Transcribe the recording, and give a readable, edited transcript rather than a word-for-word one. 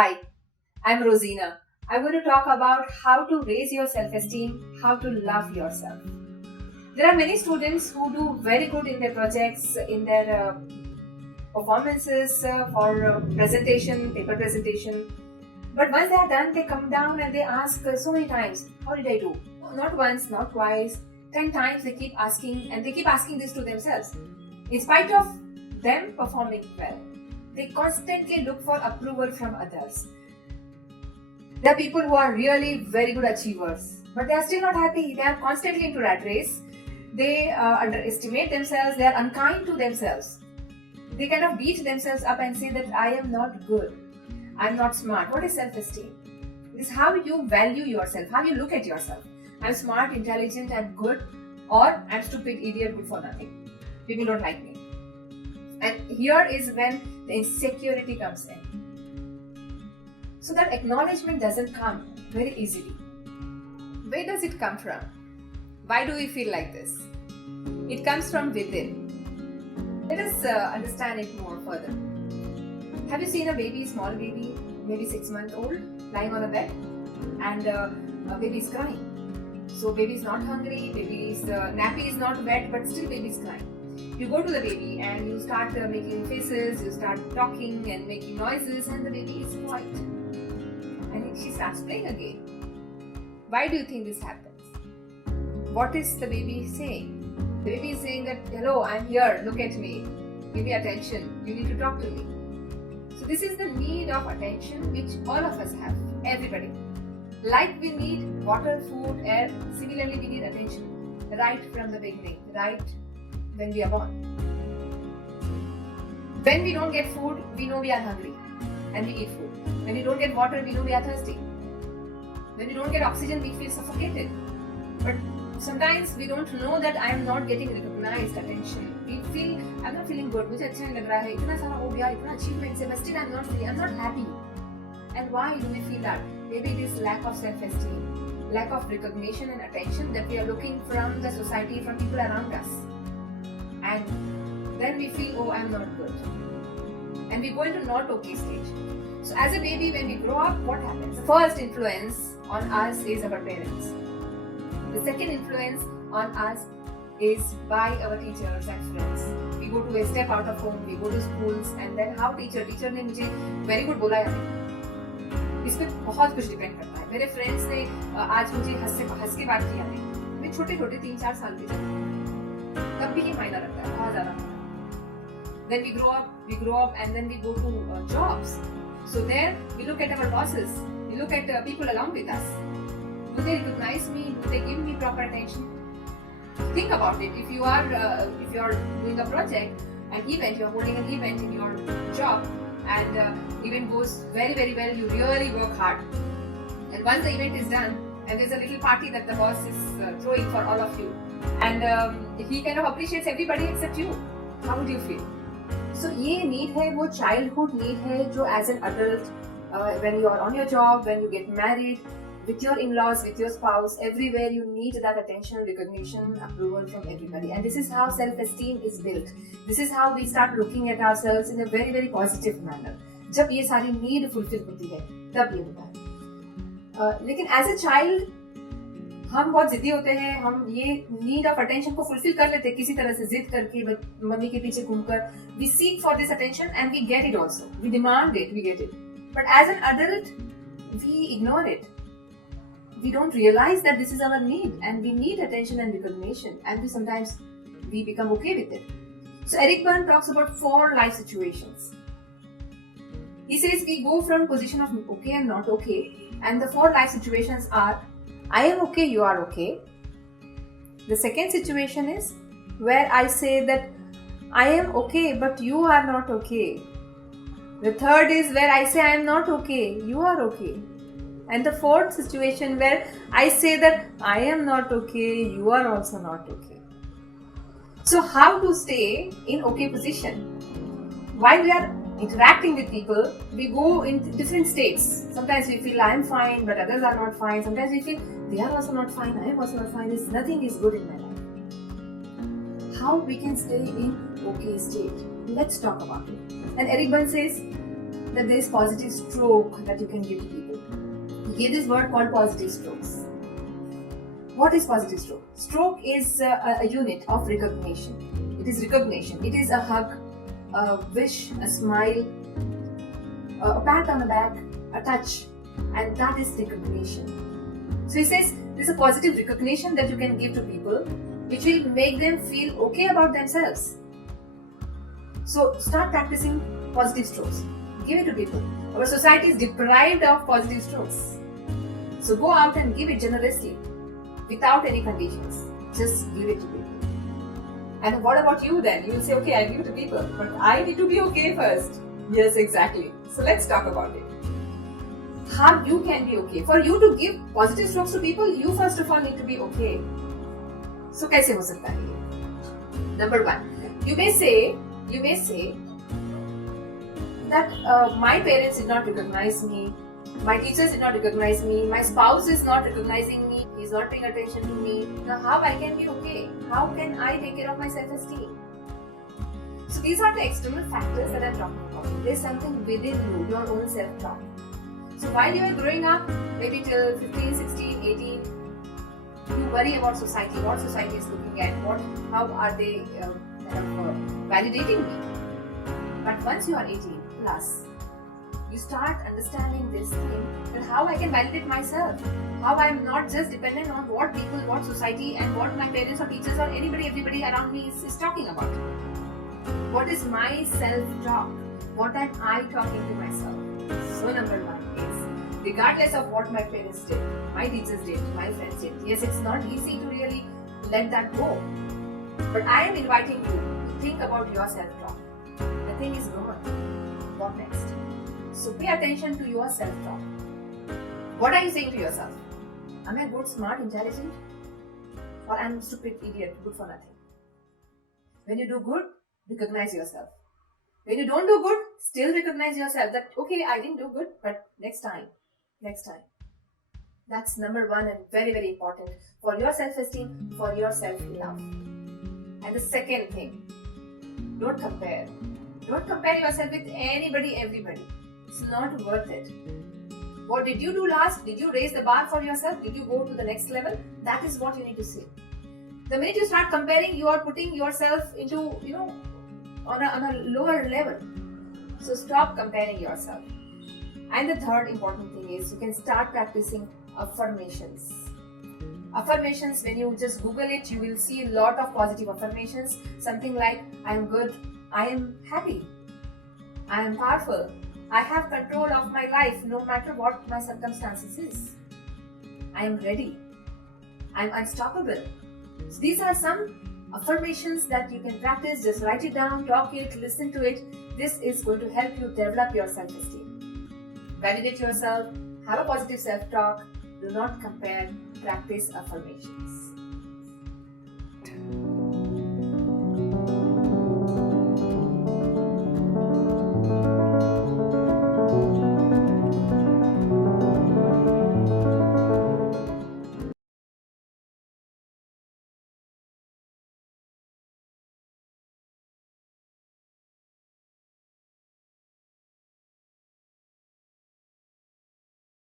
Hi, I'm Rosina. I'm going to talk about how to raise your self esteem, how to love yourself. There are many students who do very good in their projects, in their performances for presentation, paper presentation. But once they are done, they come down and they ask so many times, how did I do? Not once, not twice, 10 times they keep asking, and they keep asking this to themselves. In spite of them performing well, they constantly look for approval from others. There are people who are really very good achievers, but they are still not happy. They are constantly into rat race. They underestimate themselves. They are unkind to themselves. They kind of beat themselves up and say that I am not good. I'm not smart. What is self-esteem? It is how you value yourself, how you look at yourself. I'm smart, intelligent, and good, or I'm stupid, idiot, good for nothing. People don't like me. And here is when the insecurity comes in. So that acknowledgement doesn't come very easily. Where does it come from? Why do we feel like this? It comes from within. Let us understand it more further. Have you seen a baby, small baby, maybe 6 months old, lying on a bed, and a baby is crying? So baby is not hungry, baby's nappy is not wet, but still baby is crying. You go to the baby and you start making faces, you start talking and making noises, and the baby is quiet. And she starts playing again. Why do you think this happens? What is the baby saying? The baby is saying that, hello, I'm here, look at me, give me attention, you need to talk to me. So this is the need of attention which all of us have, everybody. Like we need water, food, air, similarly we need attention right from the beginning, right when we are born. When we don't get food, we know we are hungry and we eat food. When we don't get water, we know we are thirsty. When we don't get oxygen, we feel suffocated. But sometimes we don't know that I am not getting recognized attention. We feel I'm not feeling good. मुझे अच्छा नहीं लग रहा है. इतना सारा हो गया, इतना achievement से, but still I'm not happy. And why do we feel that? Maybe it is lack of self-esteem, lack of recognition and attention that we are looking from the society, from people around us. And then we feel, oh, I'm not good. And we go into not okay stage. So as a baby, when we grow up, what happens? The first influence on us is our parents. The second influence on us is by our teachers and friends. We go to a step out of home, we go to schools, and then how teacher ने मुझे very good बोला या नहीं. इस पे बहुत कुछ depend करता है. मेरे फ्रेंड्स ने आज मुझे हंस के बात किया है. मैं छोटे 3-4 साल के थे. तब भी ये मायना रखता है बहुत ज़्यादा. Then we grow up and then we go to jobs. So there we look at our bosses, we look at people along with us. Do they recognize me? Do they give me proper attention? Think about it. If you are doing a project, an event, you are holding an event in your job, and event goes very very well. You really work hard, and once the event is done, and there's a little party that the boss is throwing for all of you, and he kind of appreciates everybody except you. How would you feel? So ये need है, वो childhood need है जो as an adult, when you are on your job, when you get married, with your in-laws, with your spouse, everywhere you need that attention, recognition, approval from everybody. And this is how self-esteem is built. This is how we start looking at ourselves in a very very positive manner. जब ये सारी need fulfill होती है, तब ये होता है. लेकिन as a child हम बहुत जिद्दी होते हैं. हम ये नीड ऑफ अटेंशन को फुलफिल कर लेते हैं किसी तरह से, जिद करके, मम्मी के पीछे घूमकर. We seek for this attention and we get it also. We demand it, we get it. But as an adult we ignore it. We don't realize that this is our need and we need attention and recognition, and we sometimes become okay with it. So Eric Berne talks about 4 life situations. He says we go from position of okay and not okay, and the 4 life situations are: I am okay, you are okay. The second situation is where I say that I am okay but you are not okay. The third is where I say I am not okay, you are okay. And the fourth situation where I say that I am not okay, you are also not okay. So how to stay in okay position? While we are interacting with people, we go in different states. Sometimes we feel I am fine, but others are not fine. Sometimes we feel they are also not fine, I am also not fine. Nothing is good in my life. How we can stay in okay state? Let's talk about it. And Eric Berne says, that there is positive stroke that you can give to people. You hear this word called positive strokes. What is positive stroke? Stroke is a unit of recognition. It is recognition. It is a hug, a wish, a smile, a pat on the back, a touch, and that is recognition. So he says there's a positive recognition that you can give to people which will make them feel okay about themselves. So start practicing positive strokes. Give it to people. Our society is deprived of positive strokes. So go out and give it generously without any conditions. Just give it to people. And what about you then? You will say, okay, I give it to people, but I need to be okay first. Yes, exactly. So let's talk about it. How you can be okay. For you to give positive strokes to people, you first of all need to be okay. So कैसे हो सकता है ये? Number one, you may say that my parents did not recognize me, my teachers did not recognize me, my spouse is not recognizing me, he's not paying attention to me. Now how I can be okay? How can I take care of my self-esteem? So these are the external factors that I'm talking about. There's something within you, your own self-talk. So while you are growing up, maybe till 15, 16, 18, you worry about society, what society is looking at, how are they validating me. But once you are 18 plus, you start understanding this thing, that how I can validate myself, how I am not just dependent on what people, what society and what my parents or teachers or everybody around me is talking about. What is my self-talk? What am I talking to myself? So number one is, regardless of what my parents did, my teachers did, my friends did, yes, it's not easy to really let that go. But I am inviting you to think about your self-talk. The thing is gone. What next? So pay attention to your self-talk. What are you saying to yourself? Am I good, smart, intelligent? Or am I stupid, idiot, good for nothing? When you do good, recognize yourself. When you don't do good, still recognize yourself that, okay, I didn't do good, but next time. That's number one and very, very important for your self-esteem, for your self-love. And the second thing, don't compare. Don't compare yourself with anybody, everybody. It's not worth it. What did you do last? Did you raise the bar for yourself? Did you go to the next level? That is what you need to see. The minute you start comparing, you are putting yourself into, on a lower level. So stop comparing yourself. And the third important thing is you can start practicing affirmations. Affirmations, when you just Google it, you will see a lot of positive affirmations. Something like, I am good, I am happy, I am powerful, I have control of my life no matter what my circumstances is. I am ready, I am unstoppable. So these are some affirmations that you can practice. Just write it down, talk it, listen to it. This is going to help you develop your self-esteem. Validate yourself, have a positive self-talk, do not compare, practice affirmations.